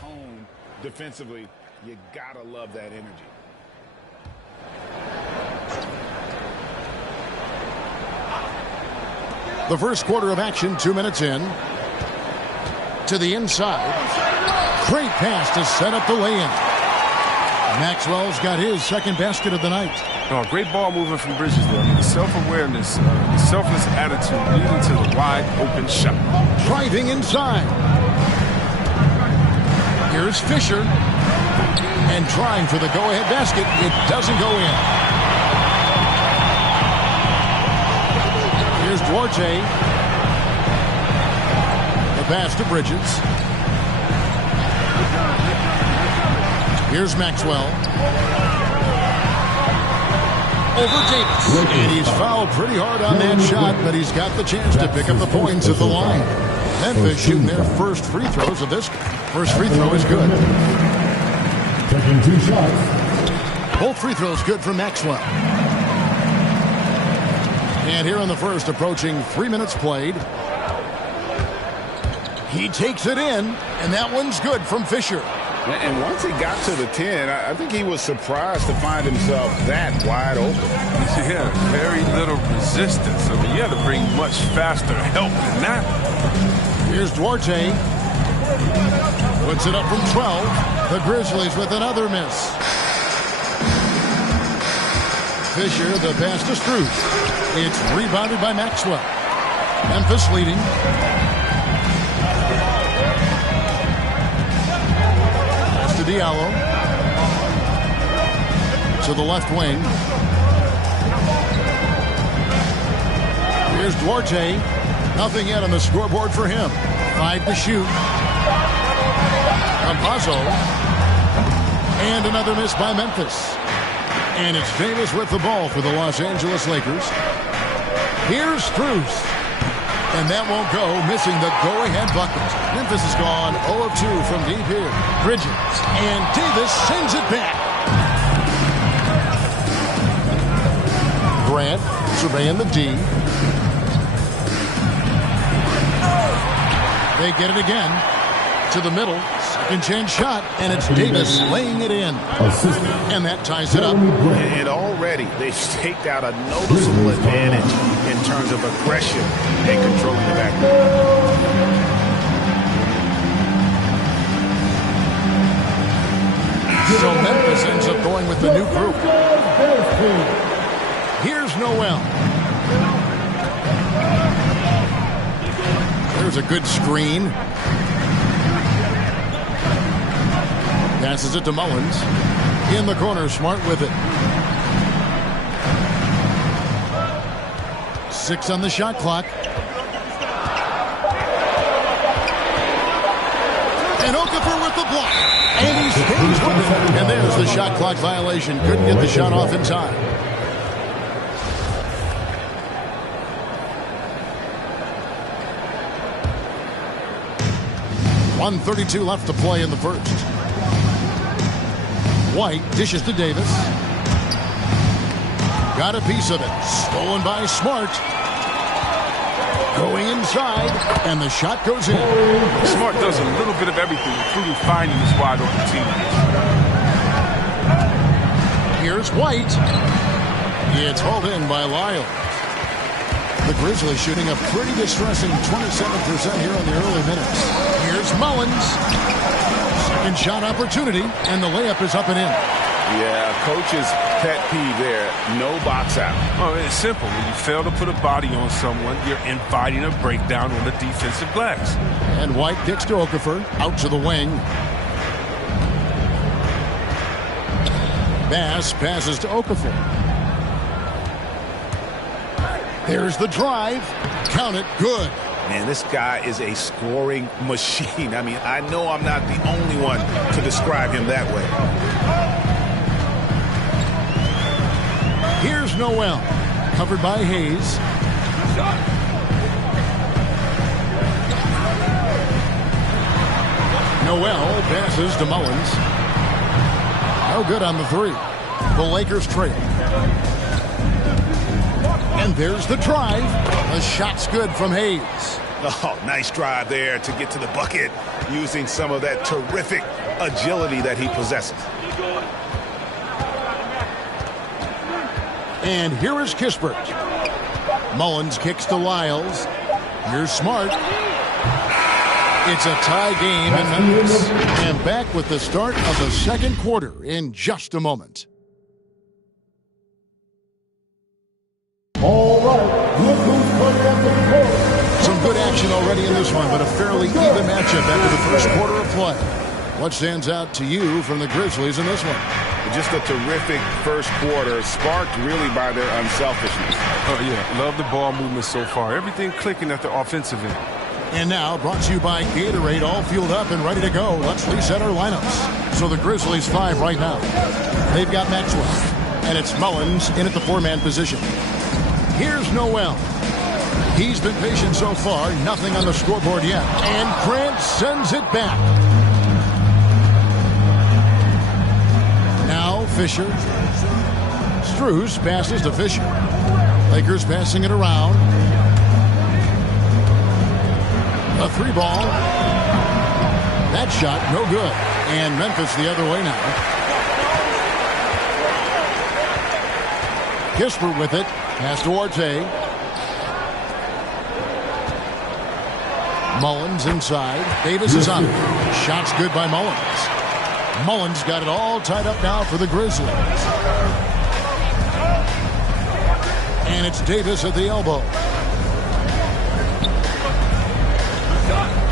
tone defensively. You gotta love that energy. The first quarter of action, 2 minutes in. To the inside. Great pass to set up the lay-in. Maxwell's got his second basket of the night. Oh, great ball movement from Bridges there. The self-awareness, the selfless attitude leading to the wide-open shot. Driving inside. Here's Fisher. And trying for the go-ahead basket. It doesn't go in. Here's Duarte. The pass to Bridges. Here's Maxwell. Over Davis. And he's fouled pretty hard on that shot, but he's got the chance to pick up the points at the line. Memphis shooting their first free throws of this. First free throw is good. Taking 2 shots. Both free throws good for Maxwell. And here in the first, approaching 3 minutes played. He takes it in, and that one's good from Fisher. And once he got to the 10, I think he was surprised to find himself that wide open. Yeah, very little resistance. I mean, you had to bring much faster help than that. Here's Duarte. Puts it up from 12. The Grizzlies with another miss. Fisher, the pass to Strus. It's rebounded by Maxwell. Memphis leading. To Diallo. To the left wing. Here's Duarte. Nothing yet on the scoreboard for him. 5 to shoot. Campazzo. And another miss by Memphis. And it's Davis with the ball for the Los Angeles Lakers. Here's Strus. And that won't go, missing the go-ahead bucket. Memphis is gone 0 of 2 from deep here. Bridges. And Davis sends it back. Grant surveying the D. They get it again. To the middle. Second chance shot. And it's Davis laying it in. And that ties it up. And already they've staked out a noticeable advantage in terms of aggression and controlling the backcourt. So Memphis ends up going with the new group. Here's Noel. There's a good screen. Passes it to Mullins. In the corner, Smart with it. 6 on the shot clock. And Okafor with the block. And he stays with it. And there's the shot clock violation. Couldn't get the shot off in time. .132 left to play in the first. White dishes to Davis. Got a piece of it. Stolen by Smart. Going inside, and the shot goes in. Smart does a little bit of everything, including finding his wide open teammates. Here's White. It's hauled in by Lyle. The Grizzlies shooting a pretty distressing 27% here in the early minutes. Here's Mullins. Second shot opportunity, and the layup is up and in. Yeah, coach's pet peeve there. No box out. Oh, it's simple. When you fail to put a body on someone, you're inviting a breakdown on the defensive glass. And White kicks to Okafor. Out to the wing. Bass passes to Okafor. There's the drive. Count it. Good. Man, this guy is a scoring machine. I mean, I know I'm not the only one to describe him that way. Here's Noel. Covered by Hayes. Noel passes to Mullins. No good on the 3. The Lakers trail. And there's the drive. The shot's good from Hayes. Oh, nice drive there to get to the bucket. using some of that terrific agility that he possesses. And here is Kispert. Mullins kicks to Lyles. Here's Smart. It's a tie game in Memphis. And back with the start of the second quarter in just a moment. All right, look who's playing at the court. Some good action already in this one, but a fairly even matchup after the first quarter of play. What stands out to you from the Grizzlies in this one? Just a terrific first quarter, sparked really by their unselfishness. Oh, yeah. Love the ball movement so far. Everything clicking at the offensive end. And now, brought to you by Gatorade, all fueled up and ready to go. Let's reset our lineups. So the Grizzlies 5 right now. They've got Maxwell, and it's Mullins in at the 4-man position. Here's Noel. He's been patient so far, nothing on the scoreboard yet. And Grant sends it back. Now Fisher. Strus passes to Fisher. Lakers passing it around. A 3-ball. That shot, no good. And Memphis the other way now. Kispert with it. Pass to Orte. Mullins inside. Davis is on it. Shot's good by Mullins. Mullins got it all tied up now for the Grizzlies. And it's Davis at the elbow.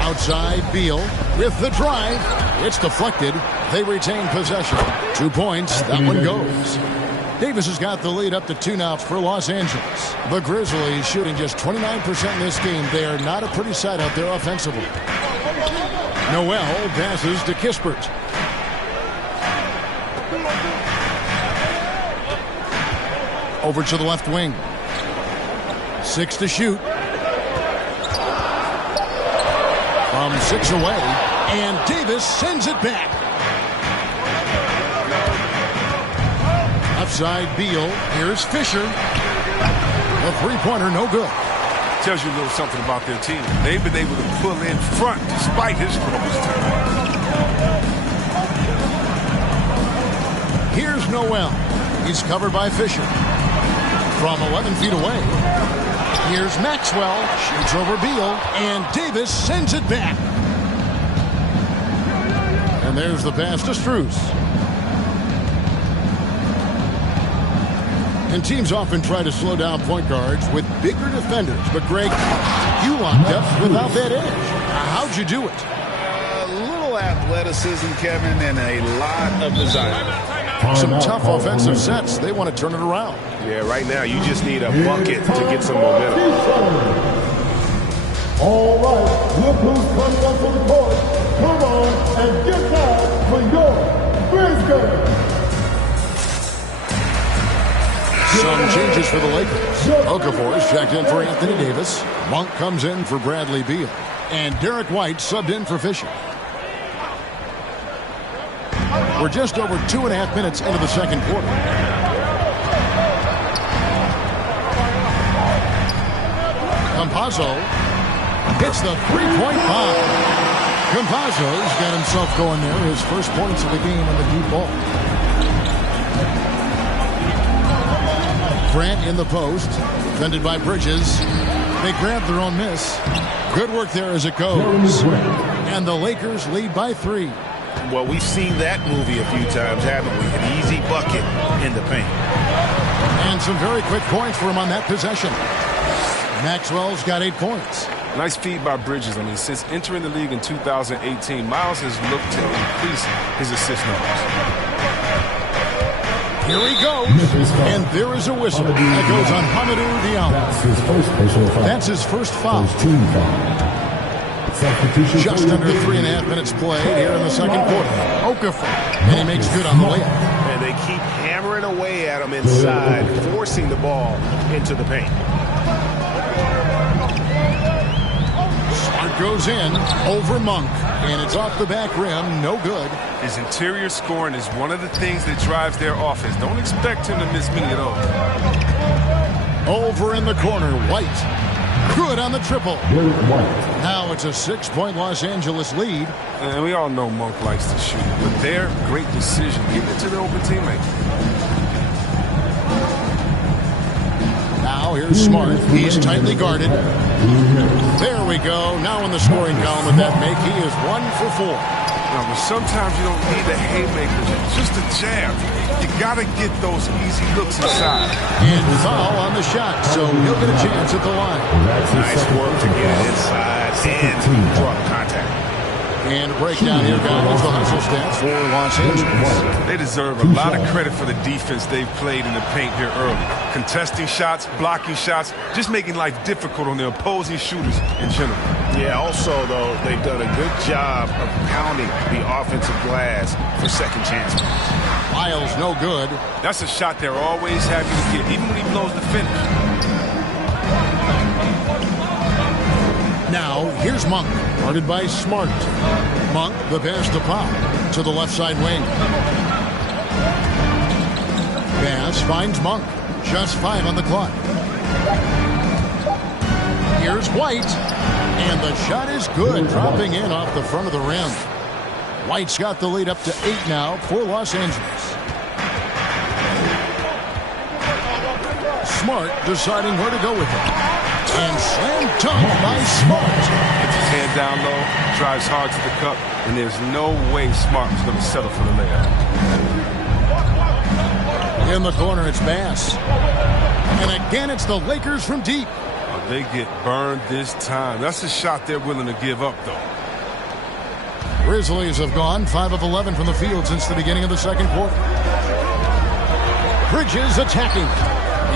Outside, Beal with the drive. It's deflected. They retain possession. 2 points. That one goes. Davis has got the lead up to 2 now for Los Angeles. The Grizzlies shooting just 29% in this game. They are not a pretty sight out there offensively. Noel passes to Kispert. Over to the left wing. 6 to shoot. From 6 away, and Davis sends it back. Outside Beal, here's Fisher. The 3-pointer, no good. Tells you a little something about their team. They've been able to pull in front despite his struggles. Here's Noel. He's covered by Fisher. From 11 feet away. Here's Maxwell, shoots over Beal, and Davis sends it back. And there's the pass to Strus. And teams often try to slow down point guards with bigger defenders. But, Greg, you locked up without that edge. How'd you do it? A little athleticism, Kevin, and a lot of desire. Some tough offensive sets. They want to turn it around. Yeah, right now you just need a bucket to get some momentum. All right, look who's coming up to the court. Come on and get down for your Grizzlies. Some changes for the Lakers. Okafor is checked in for Anthony Davis. Monk comes in for Bradley Beal. And Derek White subbed in for Fisher. We're just over 2.5 minutes into the second quarter. Campazzo hits the 3-point bomb. Campazzo's got himself going there. His first points of the game on the deep ball. Grant in the post. Defended by Bridges. They grab their own miss. Good work there as it goes. And the Lakers lead by 3. Well, we've seen that movie a few times, haven't we? An easy bucket in the paint. And some very quick points for him on that possession. Maxwell's got 8 points. Nice feed by Bridges. I mean, since entering the league in 2018, Miles has looked to increase his assist numbers. Here he goes. And there is a whistle. That goes on Hamidou Diallo. That's his first personal foul. That's his first foul. His team foul. Just under 3.5 minutes played here in the second quarter. Okafor. And he makes good on the layup. And they keep hammering away at him inside, forcing the ball into the paint. Smart goes in over Monk. And it's off the back rim. No good. His interior scoring is one of the things that drives their offense. Don't expect him to miss many at all. Over in the corner, White. Good on the triple. Now it's a 6-point Los Angeles lead. And we all know Monk likes to shoot, but their great decision, getting it to the open teammate. Now here's Smart. He's tightly guarded. There we go. Now in the scoring column with that make, he is 1 for 4. Now, but sometimes you don't need a haymaker, just a jab. You got to get those easy looks inside. And foul on the shot, so he'll get a chance at the line. Nice work to get it inside and draw the contact. And a breakdown here, guys. The hustle stats for Los Angeles. They deserve a lot of credit for the defense they've played in the paint here early. Contesting shots, blocking shots, just making life difficult on the opposing shooters in general. Yeah, also, though, they've done a good job of pounding the offensive glass for second chances. Miles, no good. That's a shot they're always happy to get, even when he blows the finish. Now, here's Monk, guarded by Smart. Monk, the pass to Pop, to the left side wing. Pass finds Monk. Just 5 on the clock. Here's White. And the shot is good, dropping in off the front of the rim. White's got the lead up to 8 now for Los Angeles. Smart deciding where to go with it. And slam dunk by Smart. Gets his hand down low, drives hard to the cup, and there's no way Smart was going to settle for the layup. In the corner, it's Bass. And again, it's the Lakers from deep. Oh, they get burned this time. That's a shot they're willing to give up, though. Grizzlies have gone 5 of 11 from the field since the beginning of the second quarter. Bridges attacking.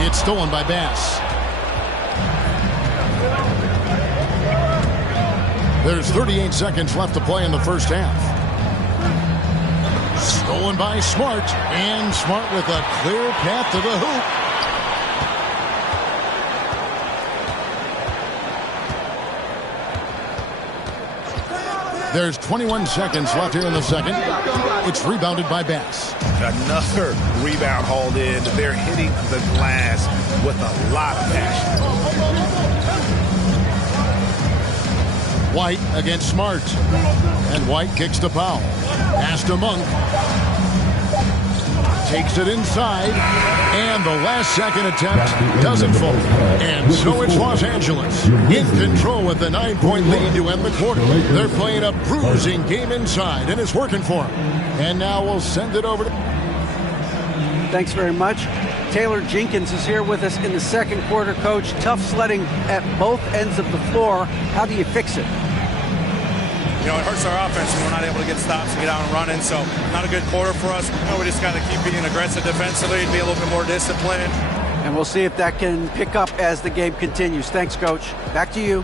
It's stolen by Bass. There's 38 seconds left to play in the first half. Stolen by Smart, and Smart with a clear path to the hoop. There's 21 seconds left here in the second. It's rebounded by Bass. Another rebound hauled in. They're hitting the glass with a lot of passion. White against Smart. And White kicks to Powell. Pass to Monk. Takes it inside. And the last second attempt doesn't fall. And so it's Los Angeles in control with the 9-point lead to end the quarter. They're playing a bruising game inside, and it's working for them. And now we'll send it over to... Thanks very much. Taylor Jenkins is here with us in the second quarter, Coach. Tough sledding at both ends of the floor. How do you fix it? You know, it hurts our offense when we're not able to get stops and get out and running. So not a good quarter for us. You know, we just got to keep being aggressive defensively and be a little bit more disciplined. And we'll see if that can pick up as the game continues. Thanks, Coach. Back to you.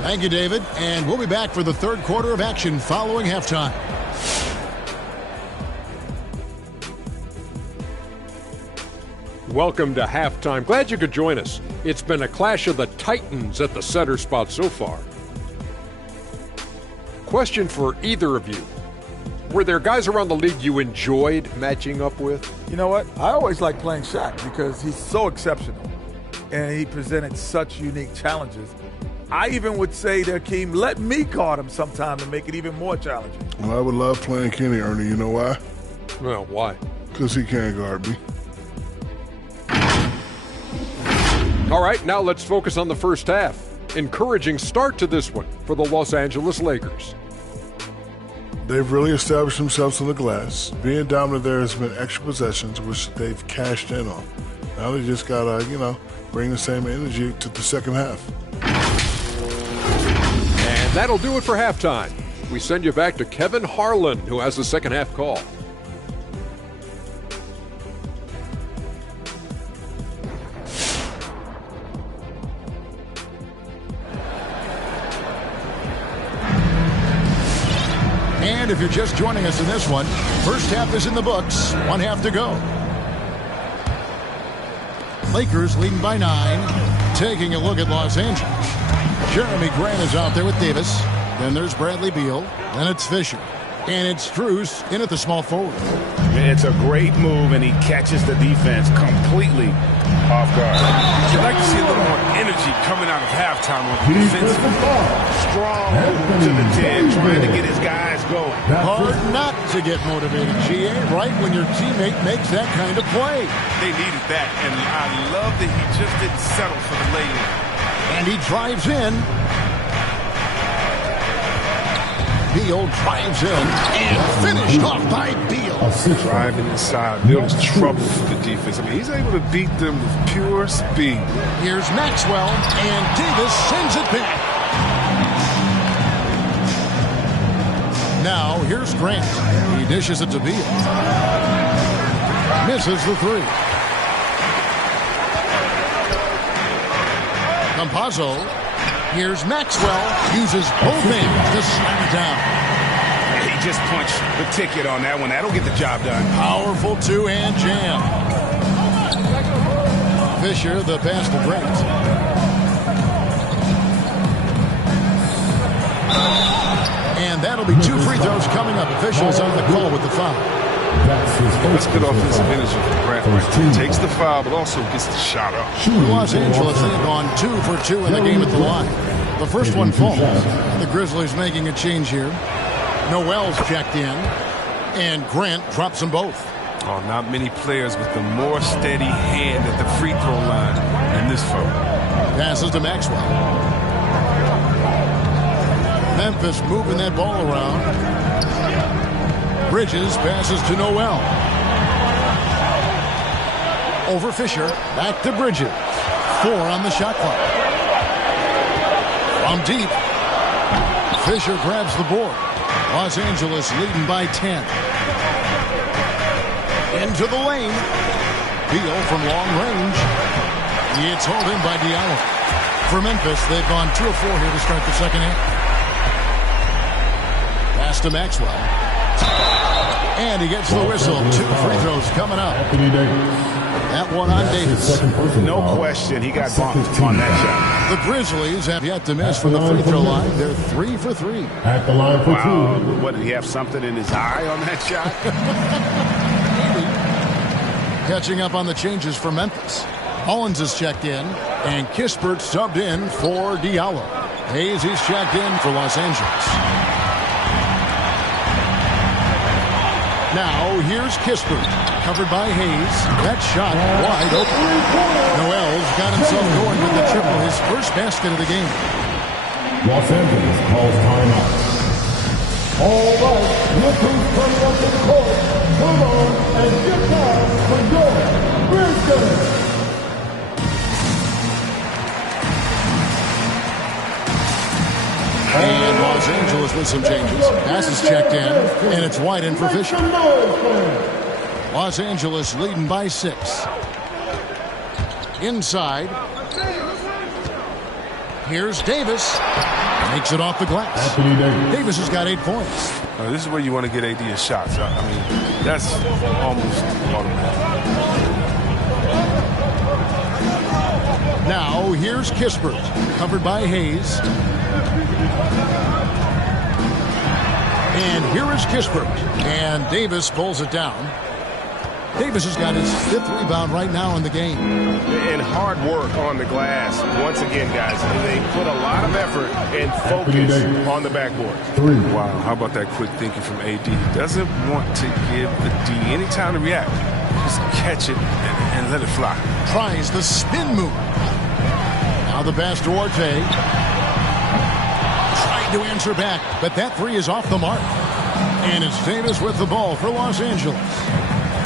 Thank you, David. And we'll be back for the third quarter of action following halftime. Welcome to halftime. Glad you could join us. It's been a clash of the Titans at the center spot so far. Question for either of you. Were there guys around the league you enjoyed matching up with? You know what? I always like playing Shaq because he's so exceptional and he presented such unique challenges. I even would say to Akeem, let me guard him sometime to make it even more challenging. Well, I would love playing Kenny, Ernie. You know why? Well, why? Because he can't guard me. All right, now let's focus on the first half. Encouraging start to this one for the Los Angeles Lakers. They've really established themselves on the glass. Being dominant there has been extra possessions, which they've cashed in on. Now they just got to, bring the same energy to the second half. And that'll do it for halftime. We send you back to Kevin Harlan, who has the second half call. And if you're just joining us in this one, first half is in the books. 1 half to go. Lakers leading by 9. Taking a look at Los Angeles. Jeremy Grant is out there with Davis. Then there's Bradley Beal. Then it's Fisher. And it's Strus in at the small forward. It's a great move, and he catches the defense completely off guard. You'd like to see a little more energy coming out of halftime on the defense. Strong move to the 10, trying to get his guys going. Hard not to get motivated, GA, right when your teammate makes that kind of play. They needed that, and I love that he just didn't settle for the lay-in. And he drives in. Beal drives in and finished off by Beal. Driving inside. Beal's trouble for the defense. I mean, he's able to beat them with pure speed. Here's Maxwell, and Davis sends it back. Now, here's Grant. He dishes it to Beal. Misses the three. Campazzo. Here's Maxwell. Uses both hands to slam it down. He just punched the ticket on that one. That'll get the job done. Powerful two-hand jam. Fisher, the pass to Grant. And that'll be 2 free throws coming up. Officials on the call with the foul. That's good offensive energy from Grant. He takes the foul, but also gets the shot up. Los Angeles, they've gone 2 for 2 in the game at the line. The first one falls. The Grizzlies making a change here. Noel's checked in, and Grant drops them both. Oh, not many players with the more steady hand at the free throw line than this fellow. Passes to Maxwell. Memphis moving that ball around. Bridges passes to Noel. Over Fisher. Back to Bridges. 4 on the shot clock. From deep. Fisher grabs the board. Los Angeles leading by 10. Into the lane. Beal from long range. It's hauled in by Diallo. For Memphis, they've gone 2 of 4 here to start the second half. Pass to Maxwell. And he gets the whistle. 2 free throws coming up. That one on Davis. No question, he got bumped on that shot. The Grizzlies have yet to miss from the free throw line. They're 3 for 3. At the line for 2. What, did he have something in his eye on that shot? Catching up on the changes for Memphis. Hollins is checked in, and Kispert subbed in for Diallo. Hayes is checked in for Los Angeles. Now, here's Kispert, covered by Hayes. That shot wide open. Noel's got himself going with the triple, his first basket of the game. Los Angeles calls timeout. All right, look who's coming up to the court. Come on and get down for your business. And Los Angeles with some changes. Pass is checked in, and it's wide in for Fisher. Los Angeles leading by 6. Inside. Here's Davis. Makes it off the glass. Davis has got 8 points. This is where you want to get AD his shots. I mean, that's almost automatic. Now, here's Kispert, covered by Hayes. And here is Kispert. And Davis pulls it down. Davis has got his 5th rebound right now in the game. And hard work on the glass. Once again, guys, they put a lot of effort and focus on the backboard. Wow, how about that quick thinking from AD? He doesn't want to give the D any time to react. Just catch it and let it fly. Tries the spin move. Now the pass to Orte. Trying to answer back, but that 3 is off the mark. And it's Davis with the ball for Los Angeles.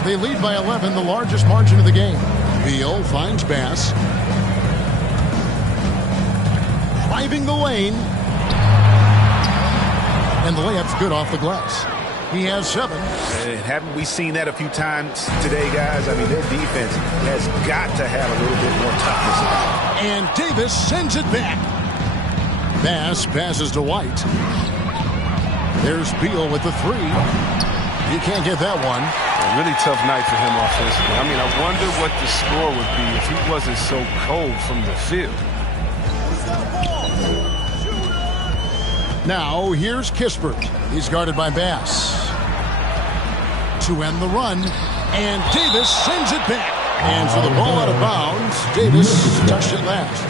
They lead by 11, the largest margin of the game. Beal finds Bass. Driving the lane. And the layup's good off the glass. He has 7. And haven't we seen that a few times today, guys? I mean, their defense has got to have a little bit more toughness about it. And Davis sends it back. Bass passes to White. There's Beal with the 3. He can't get that one. A really tough night for him offensively. I mean, I wonder what the score would be if he wasn't so cold from the field. Now here's Kispert. He's guarded by Bass. To end the run, and Davis sends it back. And for the ball out of bounds, Davis touched it last.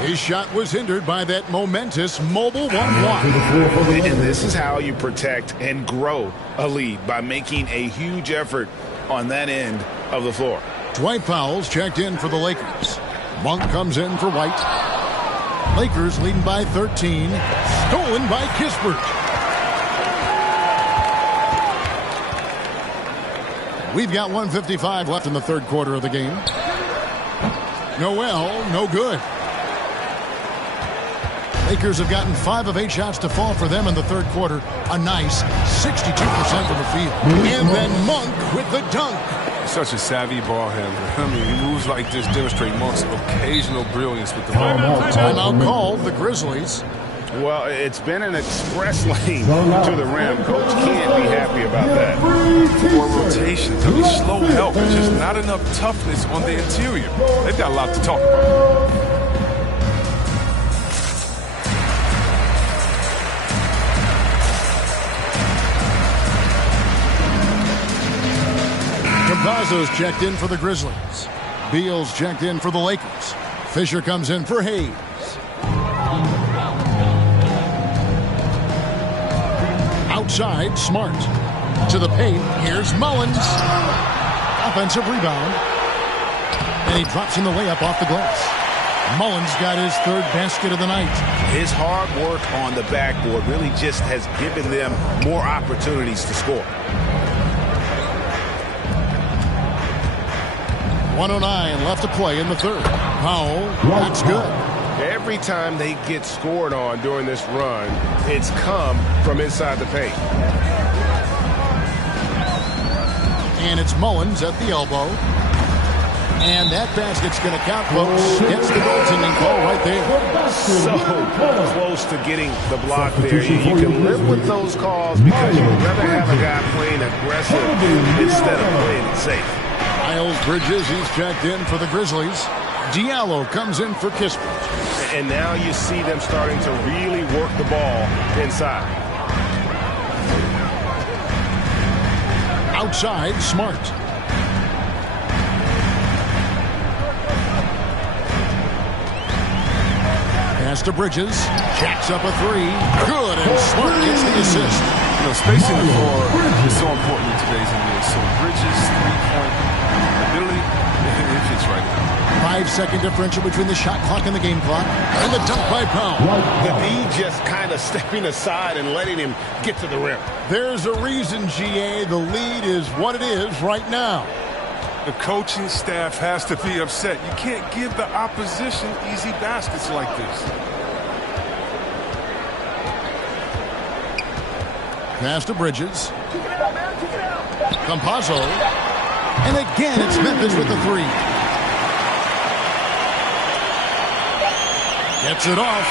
His shot was hindered by that momentous mobile one block. And this is how you protect and grow a lead, by making a huge effort on that end of the floor. Dwight Powell's checked in for the Lakers. Monk comes in for White. Lakers leading by 13. Stolen by Kispert. We've got 1:55 left in the third quarter of the game. Noel, no good. Lakers have gotten 5 of 8 shots to fall for them in the third quarter. A nice 62% from the field. And then Monk with the dunk. Such a savvy ball handler. I mean, moves like this demonstrate Monk's occasional brilliance with the ball. Timeout called the Grizzlies. Well, it's been an express lane to the rim. Coach can't be happy about that. Poor rotations. I mean, slow help. There's just not enough toughness on the interior. They've got a lot to talk about. Campazzo's checked in for the Grizzlies. Beal's checked in for the Lakers. Fisher comes in for Hayes. Outside, Smart. To the paint, here's Mullins. Offensive rebound. And he drops in the layup off the glass. Mullins got his third basket of the night. His hard work on the backboard really just has given them more opportunities to score. 1:09 left to play in the third. Powell, that's good. Every time they get scored on during this run, it's come from inside the paint. And it's Mullins at the elbow. And that basket's going to count, folks. Gets the goaltending call right there. So close to getting the block there. You can live with those calls because you'd rather have a guy playing aggressive instead of playing it safe. Miles Bridges, he's checked in for the Grizzlies. Diallo comes in for Kispert. And now you see them starting to really work the ball inside. Outside, Smart. Pass to Bridges. Jacks up a three. Good, and Smart gets the assist. You know, spacing the floor is so important in today's NBA. So Bridges' three-point ability, it fits right now. 5-second differential between the shot clock and the game clock. And the dunk by Powell. The D just kind of stepping aside and letting him get to the rim. There's a reason, GA, the lead is what it is right now. The coaching staff has to be upset. You can't give the opposition easy baskets like this. Pass to Bridges. Campazzo. And again, it's Memphis with the three. Gets it off.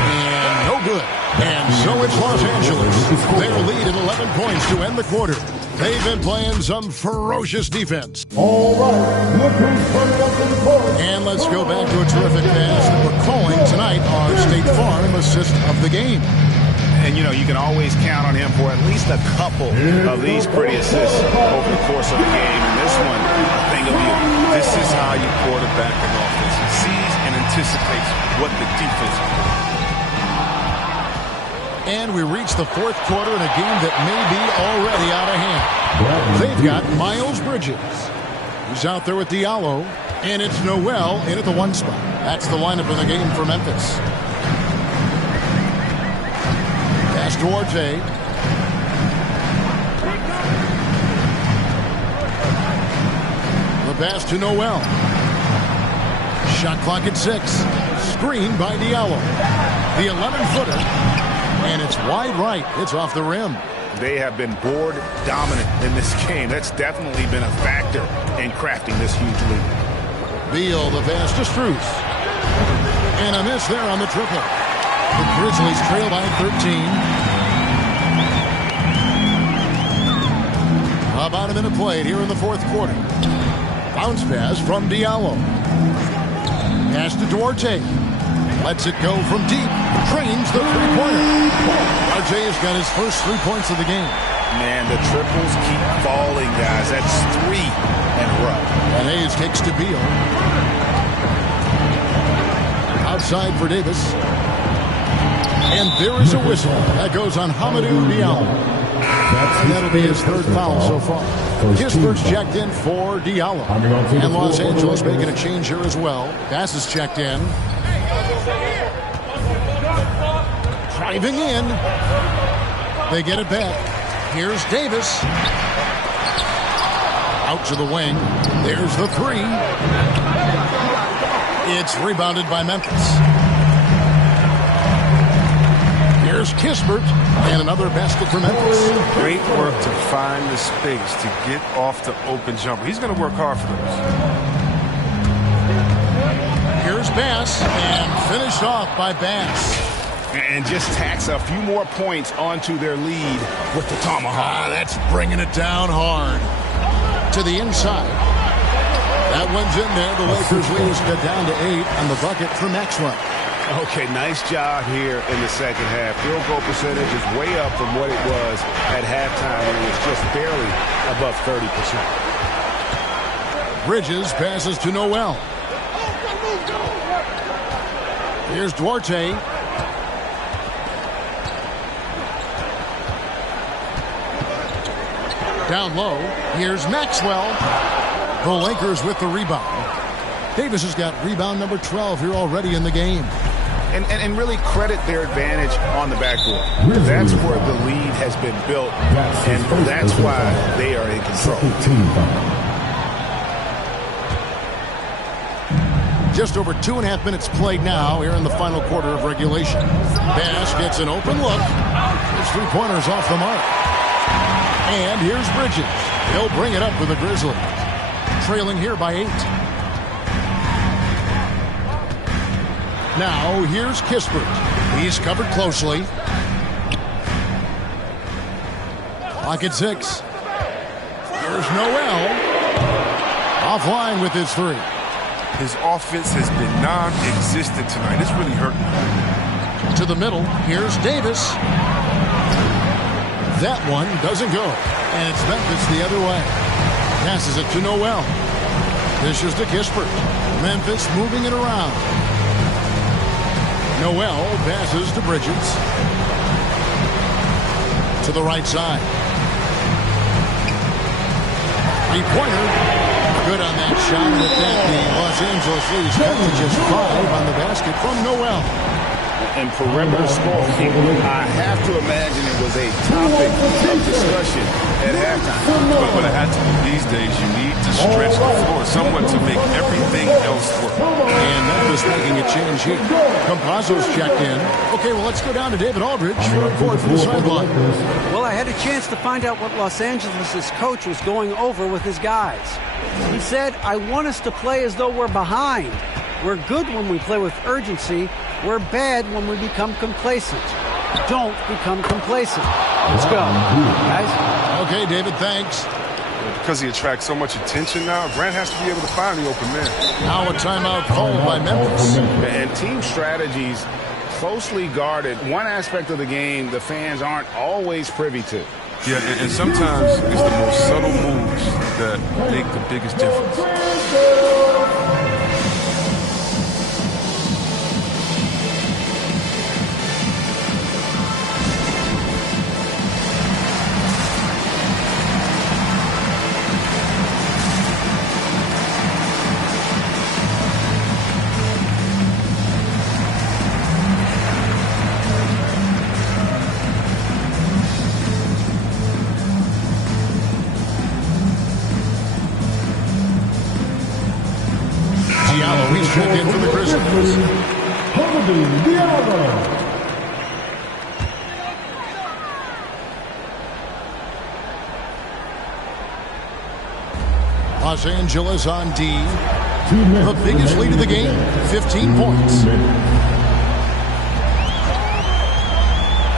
And no good. And so it's Los Angeles. Their lead at 11 points to end the quarter. They've been playing some ferocious defense. All right, look who's coming up in the court. And let's go back to a terrific pass that we're calling tonight our State Farm assist of the game. And, you know, you can always count on him for at least a couple of these pretty assists over the course of the game. And this one, a thing of beauty. This is how you quarterback an offense. He sees and anticipates what the defense is doing. And we reach the fourth quarter in a game that may be already out of hand. They've got Miles Bridges. He's out there with Diallo. And it's Noel in at the one spot. That's the lineup in the game for Memphis. Pass to Sahadrozay. The pass to Noel. Shot clock at 6. Screen by Diallo. The 11-footer. And it's wide right. It's off the rim. They have been board dominant in this game. That's definitely been a factor in crafting this huge lead. Beal, the pass to Strus. And a miss there on the triple. The Grizzlies trail by 13. About a minute played here in the fourth quarter. Bounce pass from Diallo. Pass to Duarte. Lets it go from deep. Drains the three-pointer. RJ has got his first 3 points of the game. Man, the triples keep falling, guys. That's 3 in a row. And Hayes kicks to Beal. Outside for Davis. And there is a whistle. That goes on Hamidou Diallo. And that'll be his third foul so far. Kispert's checked in for Diallo. And Los Angeles making a change here as well. Bass is checked in. Driving in. They get it back. Here's Davis. Out to the wing. There's the three. It's rebounded by Memphis. Here's Kispert, and another basket for Memphis. Great work to find the space to get off the open jumper. He's going to work hard for those. Here's Bass, and finished off by Bass. And just tacks a few more points onto their lead with the tomahawk. That's bringing it down hard. To the inside. That one's in there. The Lakers lead us down to 8 on the bucket for Maxwell. Okay, nice job here in the second half. Field goal percentage is way up from what it was at halftime when it was just barely above 30%. Bridges passes to Noel. Here's Duarte. Down low. Here's Maxwell. The Lakers with the rebound. Davis has got rebound number 12 here already in the game. And really credit their advantage on the backboard. That's where the lead has been built, and that's why they are in control. Just over 2.5 minutes played now here in the final quarter of regulation. Bass gets an open look. His three-pointers off the mark. And here's Bridges. He'll bring it up with the Grizzlies. Trailing here by 8. Now, here's Kispert. He's covered closely. Clock at 6. Here's Noel. Offline with his 3. His offense has been non-existent tonight. It's really hurting him. To the middle. Here's Davis. That one doesn't go. And it's Memphis the other way. Passes it to Noel. Dishes to Kispert. Memphis moving it around. Noel passes to Bridges. To the right side. Three-pointer. Good on that shot. With that, the Los Angeles leads cut to just 5 on the basket from Noel. And perimeter scoring, I have to imagine it was a topic of discussion at halftime. But it had to be. These days, you need to stretch the floor. Someone to make everything else work. And Memphis making a change here. Campazzo's checked in. Okay, well, let's go down to David Aldridge for a report from the sideline. Well, I had a chance to find out what Los Angeles' coach was going over with his guys. He said, I want us to play as though we're behind. We're good when we play with urgency. We're bad when we become complacent. Don't become complacent. Let's go, guys. Okay, David, thanks. Because he attracts so much attention now, Grant has to be able to find the open man. Now a timeout called by Memphis. And team strategies closely guarded. One aspect of the game the fans aren't always privy to. Yeah, and sometimes it's the most subtle moves that make the biggest difference. Check in for the Grizzlies. Hamidou Diallo. Los Angeles on D. The biggest lead of the game, 15 points.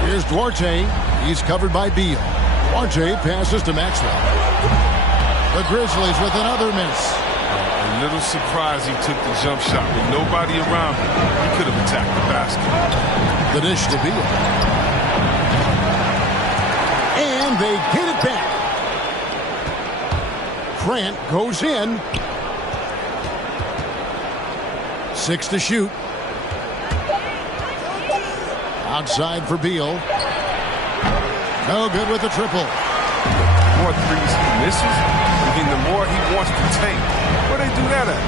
Here's Duarte. He's covered by Beal. Duarte passes to Maxwell. The Grizzlies with another miss. little surprised he took the jump shot with nobody around him. He could have attacked the basket. The dish to Beal. And they get it back. Grant goes in. 6 to shoot. Outside for Beal. No good with the triple. The more threes he misses, the more he wants to take. Where they do that at?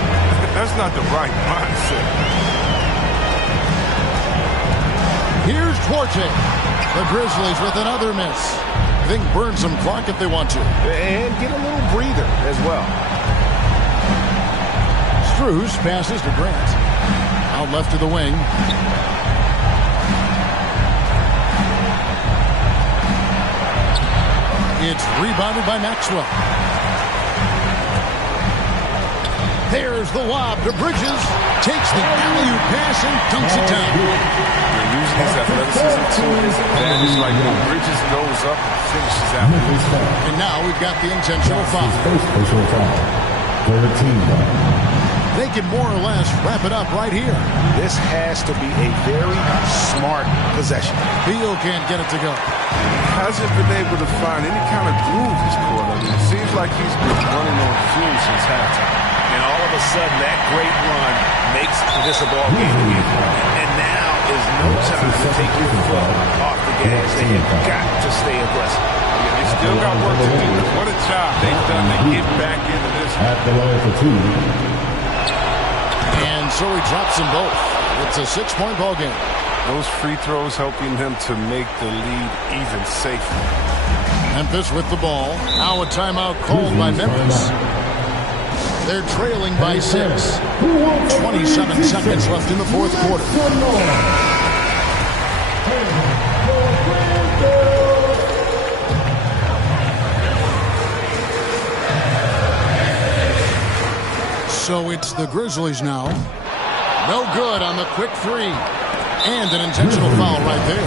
That's not the right mindset. Here's Duarte. The Grizzlies with another miss. I think burn some clock if they want to. And get a little breather as well. Strus passes to Grant. Out left to the wing. It's rebounded by Maxwell. There's the lob to Bridges. Takes the alley-oop pass and dunks it down. They're using his athleticism to his advantage, like when Bridges goes up and finishes out. And now we've got the intentional foul. They can more or less wrap it up right here. This has to be a very smart possession. Beal can't get it to go. Hasn't been able to find any kind of groove this quarter. It seems like he's been running on fumes since halftime. And all of a sudden, that great run makes this a ball game again. And now is no time to take your foot off the gas. They have got to stay aggressive. They still got work to do. What a job they've done to get back into this. At the line for 2. And so he drops them both. It's a 6-point ball game. Those free throws helping him to make the lead even safer. Memphis with the ball. Now a timeout called by Memphis. They're trailing by 6. 27 seconds left in the fourth quarter. So it's the Grizzlies now. No good on the quick 3. And an intentional foul right there.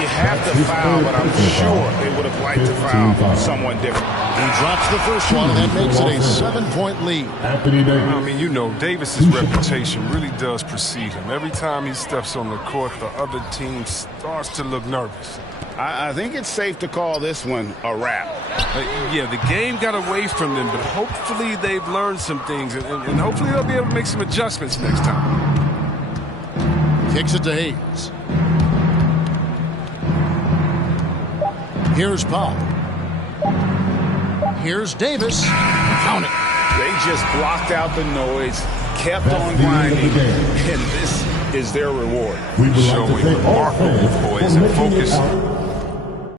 You have to foul, but I'm sure they would have liked to foul someone different. He drops the first one, and that makes it a 7-point lead. I mean, you know, Davis's reputation really does precede him. Every time he steps on the court, the other team starts to look nervous. I think it's safe to call this one a wrap. Yeah, the game got away from them, but hopefully they've learned some things, and hopefully they'll be able to make some adjustments next time. Kicks it to Hayes. Here's Paul. Here's Davis. Count it. They just blocked out the noise, kept on grinding, and this is their reward. Showing remarkable poise and focus